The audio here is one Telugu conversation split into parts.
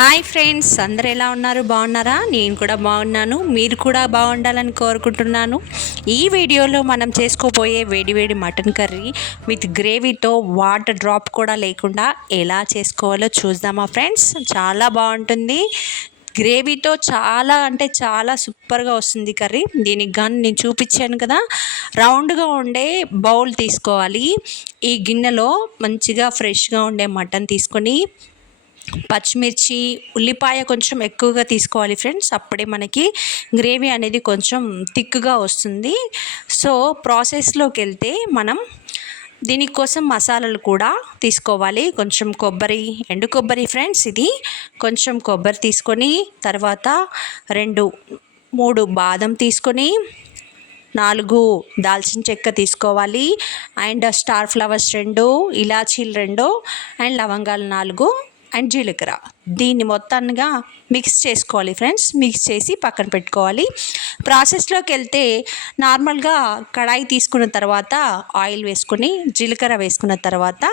హాయ్ ఫ్రెండ్స్, అందరు ఎలా ఉన్నారు? బాగున్నారా? నేను కూడా బాగున్నాను. మీరు కూడా బాగుండాలని కోరుకుంటున్నాను. ఈ వీడియోలో మనం చేసుకోబోయే వేడివేడి మటన్ కర్రీ విత్ గ్రేవీతో వాటర్ డ్రాప్ కూడా లేకుండా ఎలా చేసుకోవాలో చూద్దామా ఫ్రెండ్స్. చాలా బాగుంటుంది. గ్రేవీతో చాలా అంటే చాలా సూపర్గా వస్తుంది కర్రీ. దీనికి కానీ నేను చూపించాను కదా, రౌండ్గా ఉండే బౌల్ తీసుకోవాలి. ఈ గిన్నెలో మంచిగా ఫ్రెష్గా ఉండే మటన్ తీసుకొని పచ్చిమిర్చి, ఉల్లిపాయ కొంచెం ఎక్కువగా తీసుకోవాలి ఫ్రెండ్స్. అప్పుడే మనకి గ్రేవీ అనేది కొంచెం థిక్గా వస్తుంది. సో ప్రాసెస్లోకి వెళ్తే మనం దీనికోసం మసాలాలు కూడా తీసుకోవాలి. కొంచెం కొబ్బరి, ఎండు కొబ్బరి ఫ్రెండ్స్, ఇది కొంచెం కొబ్బరి తీసుకొని, తర్వాత 2-3 బాదం తీసుకొని, 4 దాల్చిన చెక్క తీసుకోవాలి, అండ్ స్టార్ ఫ్లవర్స్ 2, ఇలాచీలు 2, అండ్ లవంగాలు 4, అండ్ జీలకర్ర. దీన్ని మొత్తంగా మిక్స్ చేసుకోవాలి ఫ్రెండ్స్. మిక్స్ చేసి పక్కన పెట్టుకోవాలి. ప్రాసెస్లోకి వెళ్తే నార్మల్గా కడాయి తీసుకున్న తర్వాత ఆయిల్ వేసుకొని, జీలకర్ర వేసుకున్న తర్వాత,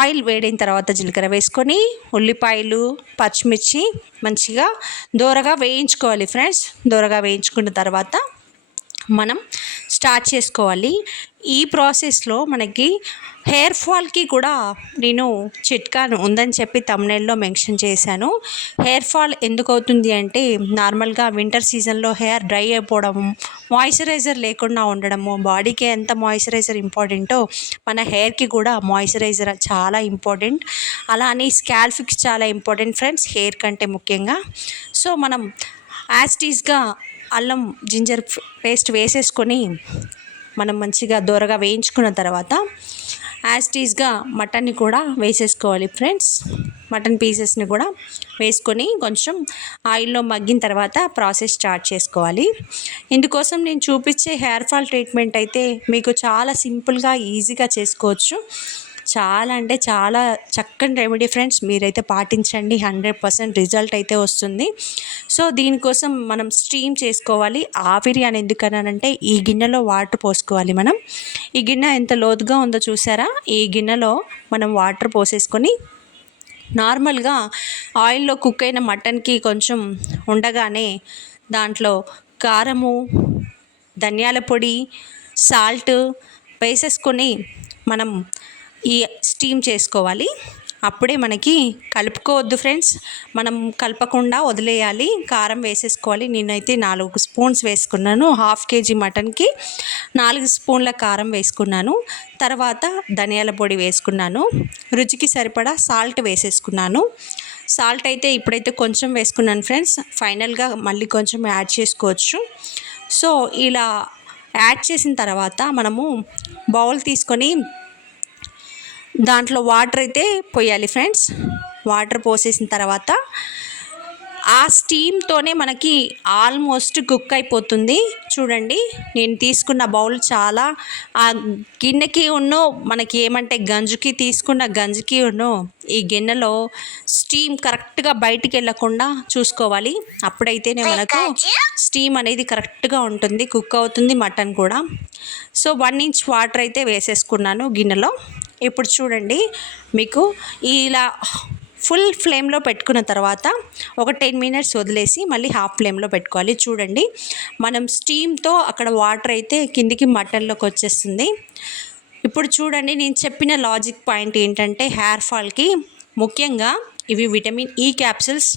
ఆయిల్ వేడైన తర్వాత జీలకర్ర వేసుకొని, ఉల్లిపాయలు, పచ్చిమిర్చి మంచిగా దోరగా వేయించుకోవాలి ఫ్రెండ్స్. దోరగా వేయించుకున్న తర్వాత మనం స్టార్ట్ చేసుకోవాలి. ఈ ప్రాసెస్లో మనకి హెయిర్ ఫాల్కి కూడా నేను చిట్కాను ఉందని చెప్పి థంబ్నెయిల్లో మెన్షన్ చేశాను. హెయిర్ ఫాల్ ఎందుకు అవుతుంది అంటే, నార్మల్గా వింటర్ సీజన్లో హెయిర్ డ్రై అయిపోవడం, మాయిశ్చరైజర్ లేకుండా ఉండడము. బాడీకి ఎంత మాయిశ్చరైజర్ ఇంపార్టెంటో మన హెయిర్కి కూడా మాయిశ్చరైజర్ చాలా ఇంపార్టెంట్. అలా అని స్కాల్ప్కి చాలా ఇంపార్టెంట్ ఫ్రెండ్స్, హెయిర్ కంటే ముఖ్యంగా. సో మనం యాస్టీస్గా అల్లం జింజర్ పేస్ట్ వేసేసుకొని మనం మంచిగా దోరగా వేయించుకున్న తర్వాత యాస్టీస్గా మటన్ని కూడా వేసేసుకోవాలి ఫ్రెండ్స్. మటన్ పీసెస్ని కూడా వేసుకొని కొంచెం ఆయిల్లో మగ్గిన తర్వాత ప్రాసెస్ స్టార్ట్ చేసుకోవాలి. ఇందుకోసం నేను చూపించే హెయిర్ ఫాల్ ట్రీట్మెంట్ అయితే మీకు చాలా సింపుల్గా ఈజీగా చేసుకోవచ్చు. చాలా అంటే చాలా చక్కని రెమెడీ ఫ్రెండ్స్. మీరైతే పాటించండి, 100% రిజల్ట్ అయితే వస్తుంది. సో దీనికోసం మనం స్టీమ్ చేసుకోవాలి. ఆవిరి అని ఎందుకన్నానంటే, ఈ గిన్నెలో వాటర్ పోసుకోవాలి మనం. ఈ గిన్నె ఎంత లోతుగా ఉందో చూసారా? ఈ గిన్నెలో మనం వాటర్ పోసేసుకొని నార్మల్గా ఆయిల్లో కుక్ అయిన మటన్కి కొంచెం ఉండగానే దాంట్లో కారము, ధనియాల పొడి, సాల్ట్ వేసేసుకొని మనం ఈ స్టీమ్ చేసుకోవాలి. అప్పుడే మనకి కలుపుకోవద్దు ఫ్రెండ్స్, మనం కలపకుండా వదిలేయాలి. కారం వేసేసుకోవాలి. నేనైతే 4 స్పూన్స్ వేసుకున్నాను. 1/2 kg మటన్కి 4 స్పూన్ల కారం వేసుకున్నాను. తర్వాత ధనియాల పొడి వేసుకున్నాను. రుచికి సరిపడా సాల్ట్ వేసేసుకున్నాను. సాల్ట్ అయితే ఇప్పుడైతే కొంచెం వేసుకున్నాను ఫ్రెండ్స్, ఫైనల్గా మళ్ళీ కొంచెం యాడ్ చేసుకోవచ్చు. సో ఇలా యాడ్ చేసిన తర్వాత మనము బౌల్ తీసుకొని దాంట్లో వాటర్ అయితే పోయాలి ఫ్రెండ్స్. వాటర్ పోసేసిన తర్వాత ఆ స్టీమ్తోనే మనకి ఆల్మోస్ట్ కుక్ అయిపోతుంది. చూడండి, నేను తీసుకున్న బౌల్ చాలా ఆ గిన్నెకి మనకి ఏమంటే గంజుకి తీసుకున్న గంజికి ఈ గిన్నెలో స్టీమ్ కరెక్ట్గా బయటికి వెళ్ళకుండా చూసుకోవాలి. అప్పుడైతేనే మనకు స్టీమ్ అనేది కరెక్ట్గా ఉంటుంది, కుక్ అవుతుంది మటన్ కూడా. సో 1 inch వాటర్ అయితే వేసేసుకున్నాను గిన్నెలో. ఇప్పుడు చూడండి, మీకు ఇలా ఫుల్ ఫ్లేమ్లో పెట్టుకున్న తర్వాత ఒక 10 minutes వదిలేసి మళ్ళీ హాఫ్ ఫ్లేమ్లో పెట్టుకోవాలి. చూడండి, మనం స్టీమ్తో అక్కడ వాటర్ అయితే కిందికి మటన్లోకి వచ్చేస్తుంది. ఇప్పుడు చూడండి, నేను చెప్పిన లాజిక్ పాయింట్ ఏంటంటే, హెయిర్ ఫాల్కి ముఖ్యంగా ఇవి విటమిన్ ఈ క్యాప్సిల్స్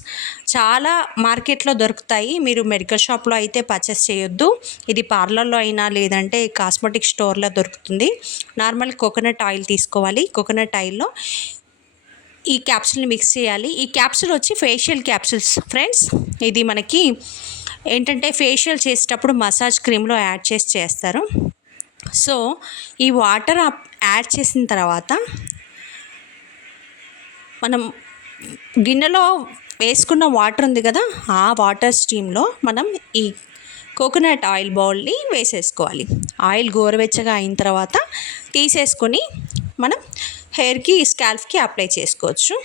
చాలా మార్కెట్లో దొరుకుతాయి. మీరు మెడికల్ షాప్లో అయితే పర్చేస్ చేయొద్దు. ఇది పార్లర్లో అయినా లేదంటే కాస్మెటిక్ స్టోర్లో దొరుకుతుంది. నార్మల్ కోకోనట్ ఆయిల్ తీసుకోవాలి. కోకోనట్ ఆయిల్లో ఈ క్యాప్సిల్ని మిక్స్ చేయాలి. ఈ క్యాప్సిల్ వచ్చి ఫేషియల్ క్యాప్సిల్స్ ఫ్రెండ్స్. ఇది మనకి ఏంటంటే ఫేషియల్ చేసేటప్పుడు మసాజ్ క్రీమ్లో యాడ్ చేసి చేస్తారు. సో ఈ వాటర్ యాడ్ చేసిన తర్వాత మనం గిన్నెలో వేసుకున్న వాటర్ ఉంది కదా, ఆ వాటర్ స్టీమ్లో మనం ఈ కోకోనట్ ఆయిల్ బౌల్ని వేసేసుకోవాలి. ఆయిల్ గోరువెచ్చగా అయిన తర్వాత తీసేసుకొని మనం హెయిర్కి, స్కాల్ప్కి అప్లై చేసుకోవచ్చు.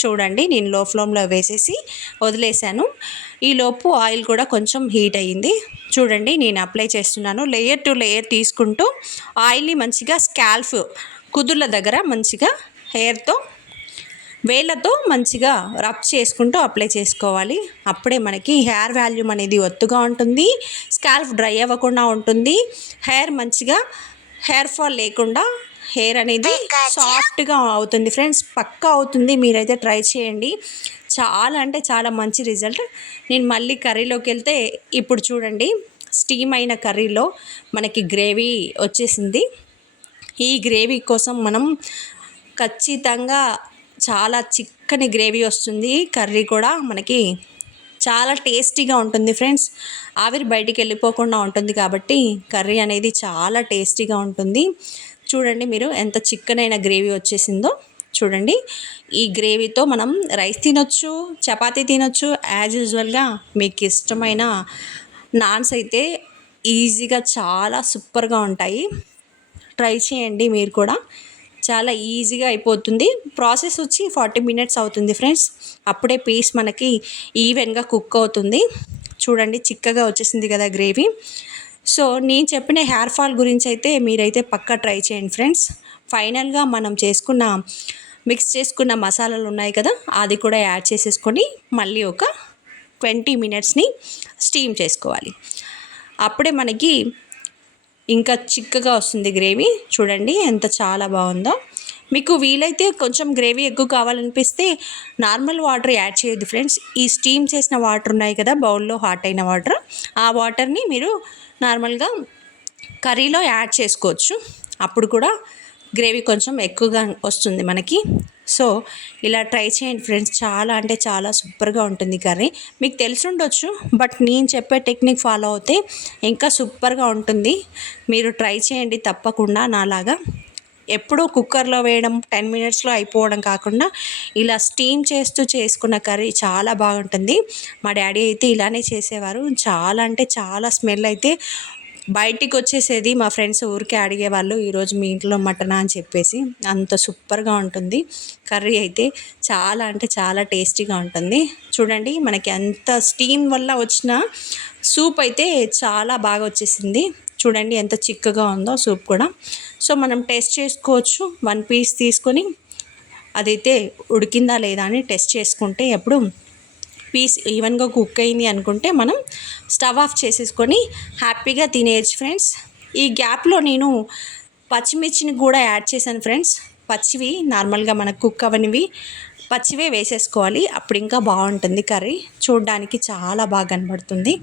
చూడండి, నేను లో ఫ్లేమ్లో వేసేసి వదిలేసాను. ఈలోపు ఆయిల్ కూడా కొంచెం హీట్ అయ్యింది. చూడండి, నేను అప్లై చేస్తున్నాను. లేయర్ టు లేయర్ తీసుకుంటూ ఆయిల్ని మంచిగా స్కాల్ప్ కుదుర్ల దగ్గర మంచిగా హెయిర్తో వేళ్ళతో మంచిగా రబ్ చేసుకుంటూ అప్లై చేసుకోవాలి. అప్పుడే మనకి హెయిర్ వాల్యూమ్ అనేది ఒత్తుగా ఉంటుంది, స్కాల్ఫ్ డ్రై అవ్వకుండా ఉంటుంది, హెయిర్ మంచిగా హెయిర్ ఫాల్ లేకుండా హెయిర్ అనేది సాఫ్ట్గా అవుతుంది ఫ్రెండ్స్. పక్కా అవుతుంది, మీరైతే ట్రై చేయండి. చాలా అంటే చాలా మంచి రిజల్ట్. నేను మళ్ళీ కర్రీలోకి వెళ్తే ఇప్పుడు చూడండి, స్టీమ్ అయిన కర్రీలో మనకి గ్రేవీ వచ్చేసింది. ఈ గ్రేవీ కోసం మనం ఖచ్చితంగా చాలా చిక్కని గ్రేవీ వస్తుంది. కర్రీ కూడా మనకి చాలా టేస్టీగా ఉంటుంది ఫ్రెండ్స్. ఆవిరి బయటికి వెళ్ళిపోకుండా ఉంటుంది కాబట్టి కర్రీ అనేది చాలా టేస్టీగా ఉంటుంది. చూడండి మీరు ఎంత చిక్కనైన గ్రేవీ వచ్చేసిందో చూడండి. ఈ గ్రేవీతో మనం రైస్ తినొచ్చు, చపాతీ తినొచ్చు, యాజ్ యూజువల్గా మీకు ఇష్టమైన నాన్స్ అయితే ఈజీగా చాలా సూపర్గా ఉంటాయి. ట్రై చేయండి మీరు కూడా, చాలా ఈజీగా అయిపోతుంది. ప్రాసెస్ వచ్చి 40 మినిట్స్ అవుతుంది ఫ్రెండ్స్. అప్పుడే పీస్ మనకి ఈవెన్గా కుక్ అవుతుంది. చూడండి చిక్కగా వచ్చేసింది కదా గ్రేవీ. సో నేను చెప్పిన హెయిర్ ఫాల్ గురించి అయితే మీరైతే పక్కా ట్రై చేయండి ఫ్రెండ్స్. ఫైనల్గా మనం మిక్స్ చేసుకున్న మసాలాలు ఉన్నాయి కదా, అది కూడా యాడ్ చేసేసుకొని మళ్ళీ ఒక 20 మినిట్స్ని స్టీమ్ చేసుకోవాలి. అప్పుడే మనకి ఇంకా చిక్కగా వస్తుంది గ్రేవీ. చూడండి ఎంత చాలా బాగుందో. మీకు వీలైతే కొంచెం గ్రేవీ ఎక్కువ కావాలనిపిస్తే నార్మల్ వాటర్ యాడ్ చేయొద్దు ఫ్రెండ్స్. ఈ స్టీమ్ చేసిన వాటర్ ఉన్నాయి కదా బౌల్లో, హాట్ అయిన వాటర్, ఆ వాటర్ని మీరు నార్మల్గా కర్రీలో యాడ్ చేసుకోవచ్చు. అప్పుడు కూడా గ్రేవీ కొంచెం ఎక్కువగా వస్తుంది మనకి. సో ఇలా ట్రై చేయండి ఫ్రెండ్స్, చాలా అంటే చాలా సూపర్గా ఉంటుంది కర్రీ. మీకు తెలిసి ఉండొచ్చు, బట్ నేను చెప్పే టెక్నిక్ ఫాలో అవుతే ఇంకా సూపర్గా ఉంటుంది. మీరు ట్రై చేయండి తప్పకుండా నాలాగా. ఎప్పుడూ కుక్కర్లో వేయడం 10 మినిట్స్లో అయిపోవడం కాకుండా ఇలా స్టీమ్ చేస్తూ చేసుకున్న కర్రీ చాలా బాగుంటుంది. మా డాడీ అయితే ఇలానే చేసేవారు. చాలా అంటే చాలా స్మెల్ అయితే బయటికి వచ్చేసేది. మా ఫ్రెండ్స్ ఊరికే అడిగేవాళ్ళు, ఈరోజు మీ ఇంట్లో మటనా అని చెప్పేసి. అంత సూపర్గా ఉంటుంది కర్రీ అయితే. చాలా అంటే చాలా టేస్టీగా ఉంటుంది. చూడండి మనకి అంత స్టీమ్ వల్ల వచ్చిన సూప్ అయితే చాలా బాగా వచ్చేసింది. చూడండి ఎంత చిక్కగా ఉందో సూప్ కూడా. సో మనం టెస్ట్ చేసుకోవచ్చు. 1 పీస్ తీసుకొని అదైతే ఉడికిందా లేదా అని టెస్ట్ చేసుకుంటే, ఎప్పుడు పీస్ ఈవెన్గా కుక్ అయింది అనుకుంటే మనం స్టవ్ ఆఫ్ చేసేసుకొని హ్యాపీగా తినేయచ్చు ఫ్రెండ్స్. ఈ గ్యాప్లో నేను పచ్చిమిర్చిని కూడా యాడ్ చేశాను ఫ్రెండ్స్. పచ్చివి నార్మల్గా మనకు కుక్ అవనివి పచ్చివే వేసేసుకోవాలి, అప్పుడు ఇంకా బాగుంటుంది కర్రీ. చూడడానికి చాలా బాగా కనబడుతుంది.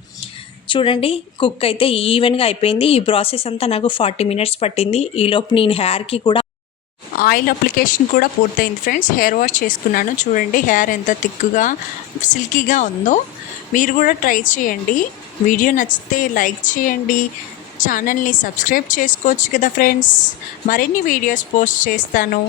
చూడండి కుక్ అయితే ఈవెన్గా అయిపోయింది. ఈ ప్రాసెస్ అంతా నాకు 40 మినిట్స్ పట్టింది. ఈలోపు నేను హెయిర్కి కూడా ఆయిల్ అప్లికేషన్ కూడా పూర్తయింది ఫ్రెండ్స్. హెయిర్ వాష్ చేసుకున్నాను. చూడండి హెయిర్ ఎంత థిక్గా సిల్కీగా ఉందో. మీరు కూడా ట్రై చేయండి. వీడియో నచ్చితే లైక్ చేయండి, ఛానల్ని సబ్స్క్రైబ్ చేసుకోవచ్చు కదా ఫ్రెండ్స్. మరిన్ని వీడియోస్ పోస్ట్ చేస్తాను.